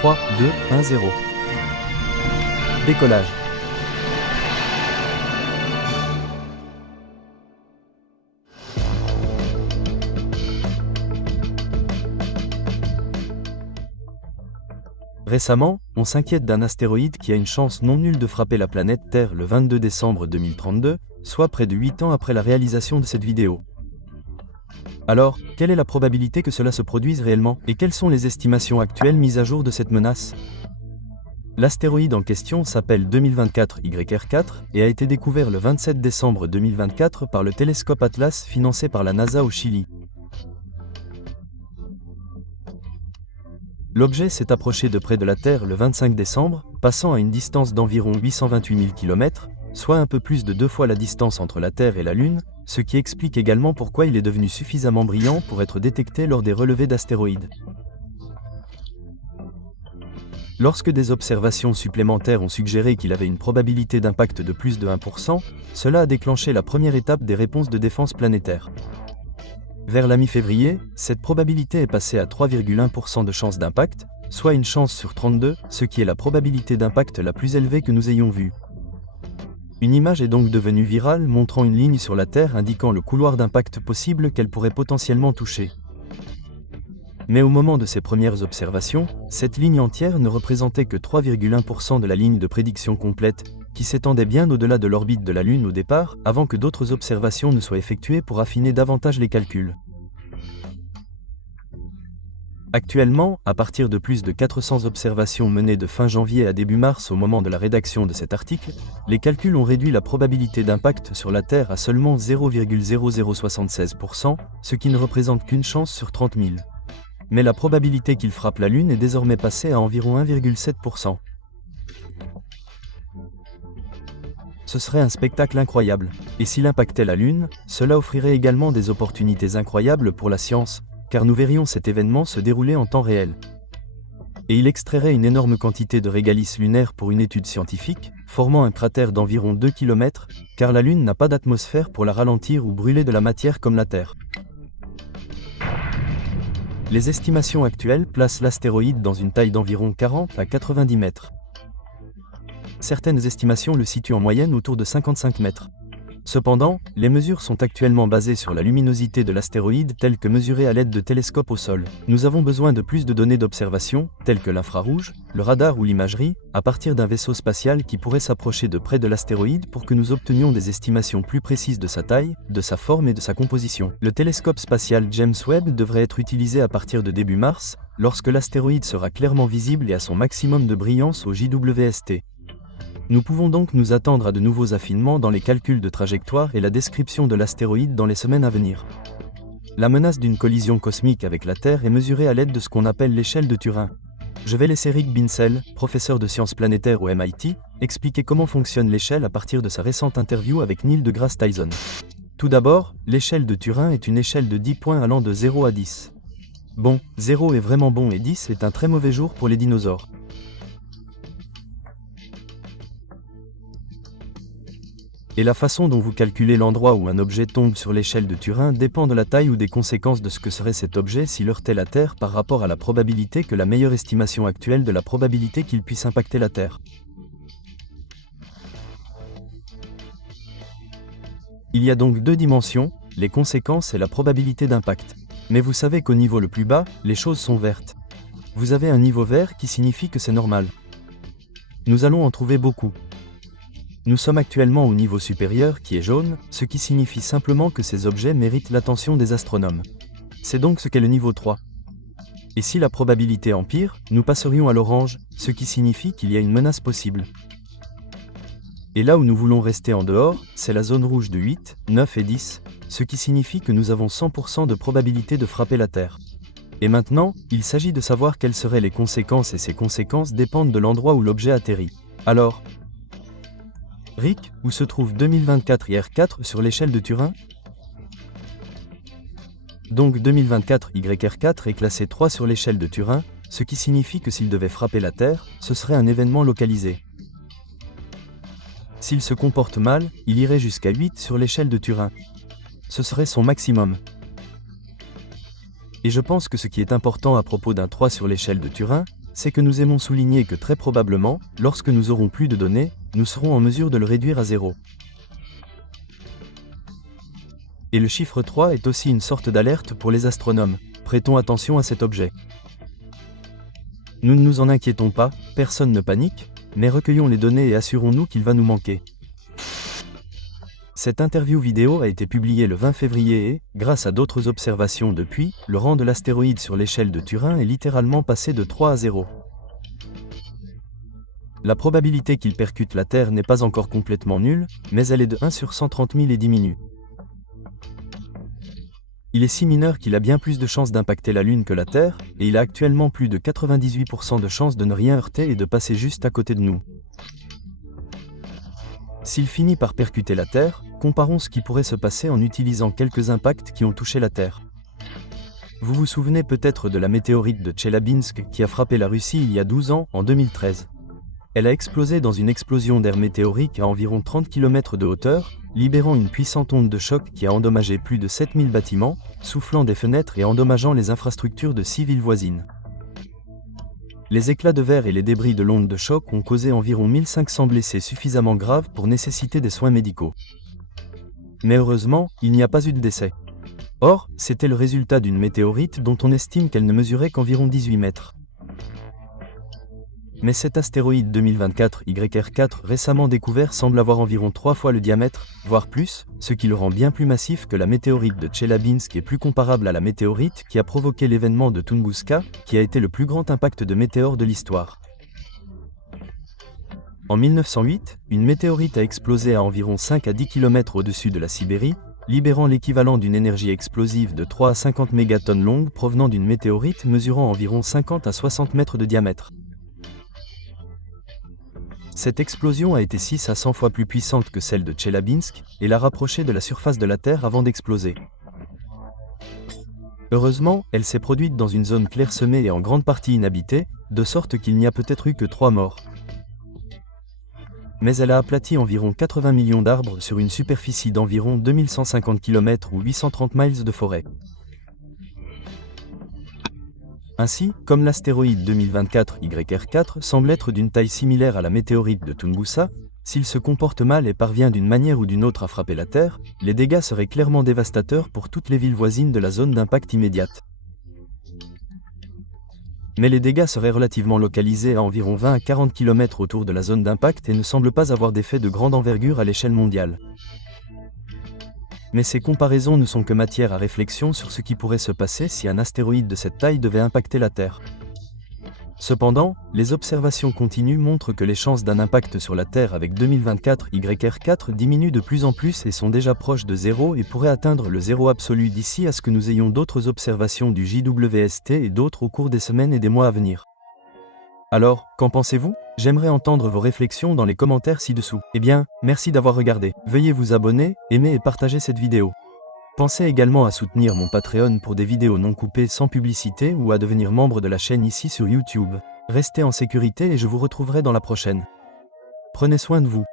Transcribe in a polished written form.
3, 2, 1, 0. Décollage. Récemment, on s'inquiète d'un astéroïde qui a une chance non nulle de frapper la planète Terre le 22 décembre 2032, soit près de 8 ans après la réalisation de cette vidéo. Alors, quelle est la probabilité que cela se produise réellement, et quelles sont les estimations actuelles mises à jour de cette menace? L'astéroïde en question s'appelle 2024 YR4 et a été découvert le 27 décembre 2024 par le télescope Atlas financé par la NASA au Chili. L'objet s'est approché de près de la Terre le 25 décembre, passant à une distance d'environ 828 000 km, soit un peu plus de 2 fois la distance entre la Terre et la Lune, ce qui explique également pourquoi il est devenu suffisamment brillant pour être détecté lors des relevés d'astéroïdes. Lorsque des observations supplémentaires ont suggéré qu'il avait une probabilité d'impact de plus de 1%, cela a déclenché la première étape des réponses de défense planétaire. Vers la mi-février, cette probabilité est passée à 3,1% de chance d'impact, soit une chance sur 32, ce qui est la probabilité d'impact la plus élevée que nous ayons vue. Une image est donc devenue virale montrant une ligne sur la Terre indiquant le couloir d'impact possible qu'elle pourrait potentiellement toucher. Mais au moment de ces premières observations, cette ligne entière ne représentait que 3,1% de la ligne de prédiction complète, qui s'étendait bien au-delà de l'orbite de la Lune au départ, avant que d'autres observations ne soient effectuées pour affiner davantage les calculs. Actuellement, à partir de plus de 400 observations menées de fin janvier à début mars au moment de la rédaction de cet article, les calculs ont réduit la probabilité d'impact sur la Terre à seulement 0,0076%, ce qui ne représente qu'une chance sur 30 000. Mais la probabilité qu'il frappe la Lune est désormais passée à environ 1,7%. Ce serait un spectacle incroyable. Et s'il impactait la Lune, cela offrirait également des opportunités incroyables pour la science, car nous verrions cet événement se dérouler en temps réel. Et il extrairait une énorme quantité de régalis lunaire pour une étude scientifique, formant un cratère d'environ 2 km, car la Lune n'a pas d'atmosphère pour la ralentir ou brûler de la matière comme la Terre. Les estimations actuelles placent l'astéroïde dans une taille d'environ 40 à 90 mètres. Certaines estimations le situent en moyenne autour de 55 mètres. Cependant, les mesures sont actuellement basées sur la luminosité de l'astéroïde telle que mesurée à l'aide de télescopes au sol. Nous avons besoin de plus de données d'observation, telles que l'infrarouge, le radar ou l'imagerie, à partir d'un vaisseau spatial qui pourrait s'approcher de près de l'astéroïde pour que nous obtenions des estimations plus précises de sa taille, de sa forme et de sa composition. Le télescope spatial James Webb devrait être utilisé à partir de début mars, lorsque l'astéroïde sera clairement visible et à son maximum de brillance au JWST. Nous pouvons donc nous attendre à de nouveaux affinements dans les calculs de trajectoire et la description de l'astéroïde dans les semaines à venir. La menace d'une collision cosmique avec la Terre est mesurée à l'aide de ce qu'on appelle l'échelle de Turing. Je vais laisser Rick Binsell, professeur de sciences planétaires au MIT, expliquer comment fonctionne l'échelle à partir de sa récente interview avec Neil deGrasse Tyson. Tout d'abord, l'échelle de Turing est une échelle de 10 points allant de 0 à 10. Bon, 0 est vraiment bon et 10 est un très mauvais jour pour les dinosaures. Et la façon dont vous calculez l'endroit où un objet tombe sur l'échelle de Turing dépend de la taille ou des conséquences de ce que serait cet objet s'il heurtait la Terre par rapport à la probabilité que la meilleure estimation actuelle de la probabilité qu'il puisse impacter la Terre. Il y a donc deux dimensions, les conséquences et la probabilité d'impact. Mais vous savez qu'au niveau le plus bas, les choses sont vertes. Vous avez un niveau vert qui signifie que c'est normal. Nous allons en trouver beaucoup. Nous sommes actuellement au niveau supérieur qui est jaune, ce qui signifie simplement que ces objets méritent l'attention des astronomes. C'est donc ce qu'est le niveau 3. Et si la probabilité empire, nous passerions à l'orange, ce qui signifie qu'il y a une menace possible. Et là où nous voulons rester en dehors, c'est la zone rouge de 8, 9 et 10, ce qui signifie que nous avons 100% de probabilité de frapper la Terre. Et maintenant, il s'agit de savoir quelles seraient les conséquences et ces conséquences dépendent de l'endroit où l'objet atterrit. Alors, Rick, où se trouve 2024 YR4 sur l'échelle de Turing? Donc 2024 YR4 est classé 3 sur l'échelle de Turing, ce qui signifie que s'il devait frapper la Terre, ce serait un événement localisé. S'il se comporte mal, il irait jusqu'à 8 sur l'échelle de Turing. Ce serait son maximum. Et je pense que ce qui est important à propos d'un 3 sur l'échelle de Turing, c'est que nous aimons souligner que très probablement, lorsque nous aurons plus de données, nous serons en mesure de le réduire à 0. Et le chiffre 3 est aussi une sorte d'alerte pour les astronomes. Prêtons attention à cet objet. Nous ne nous en inquiétons pas, personne ne panique, mais recueillons les données et assurons-nous qu'il va nous manquer. Cette interview vidéo a été publiée le 20 février et, grâce à d'autres observations depuis, le rang de l'astéroïde sur l'échelle de Turing est littéralement passé de 3 à 0. La probabilité qu'il percute la Terre n'est pas encore complètement nulle, mais elle est de 1 sur 130 000 et diminue. Il est si mineur qu'il a bien plus de chances d'impacter la Lune que la Terre, et il a actuellement plus de 98% de chances de ne rien heurter et de passer juste à côté de nous. S'il finit par percuter la Terre, comparons ce qui pourrait se passer en utilisant quelques impacts qui ont touché la Terre. Vous vous souvenez peut-être de la météorite de Tcheliabinsk qui a frappé la Russie il y a 12 ans, en 2013. Elle a explosé dans une explosion d'air météorique à environ 30 km de hauteur, libérant une puissante onde de choc qui a endommagé plus de 7000 bâtiments, soufflant des fenêtres et endommageant les infrastructures de 6 villes voisines. Les éclats de verre et les débris de l'onde de choc ont causé environ 1500 blessés suffisamment graves pour nécessiter des soins médicaux. Mais heureusement, il n'y a pas eu de décès. Or, c'était le résultat d'une météorite dont on estime qu'elle ne mesurait qu'environ 18 mètres. Mais cet astéroïde 2024 YR4 récemment découvert semble avoir environ 3 fois le diamètre, voire plus, ce qui le rend bien plus massif que la météorite de Tcheliabinsk et plus comparable à la météorite qui a provoqué l'événement de Tunguska, qui a été le plus grand impact de météore de l'histoire. En 1908, une météorite a explosé à environ 5 à 10 km au-dessus de la Sibérie, libérant l'équivalent d'une énergie explosive de 3 à 50 mégatonnes longue provenant d'une météorite mesurant environ 50 à 60 mètres de diamètre. Cette explosion a été 6 à 100 fois plus puissante que celle de Tcheliabinsk et l'a rapprochée de la surface de la Terre avant d'exploser. Heureusement, elle s'est produite dans une zone clairsemée et en grande partie inhabitée, de sorte qu'il n'y a peut-être eu que 3 morts. Mais elle a aplati environ 80 millions d'arbres sur une superficie d'environ 2150 km ou 830 miles de forêt. Ainsi, comme l'astéroïde 2024 YR4 semble être d'une taille similaire à la météorite de Tunguska, s'il se comporte mal et parvient d'une manière ou d'une autre à frapper la Terre, les dégâts seraient clairement dévastateurs pour toutes les villes voisines de la zone d'impact immédiate. Mais les dégâts seraient relativement localisés à environ 20 à 40 km autour de la zone d'impact et ne semblent pas avoir d'effet de grande envergure à l'échelle mondiale. Mais ces comparaisons ne sont que matière à réflexion sur ce qui pourrait se passer si un astéroïde de cette taille devait impacter la Terre. Cependant, les observations continues montrent que les chances d'un impact sur la Terre avec 2024 YR4 diminuent de plus en plus et sont déjà proches de 0 et pourraient atteindre le zéro absolu d'ici à ce que nous ayons d'autres observations du JWST et d'autres au cours des semaines et des mois à venir. Alors, qu'en pensez-vous ? J'aimerais entendre vos réflexions dans les commentaires ci-dessous. Eh bien, merci d'avoir regardé. Veuillez vous abonner, aimer et partager cette vidéo. Pensez également à soutenir mon Patreon pour des vidéos non coupées sans publicité ou à devenir membre de la chaîne ici sur YouTube. Restez en sécurité et je vous retrouverai dans la prochaine. Prenez soin de vous.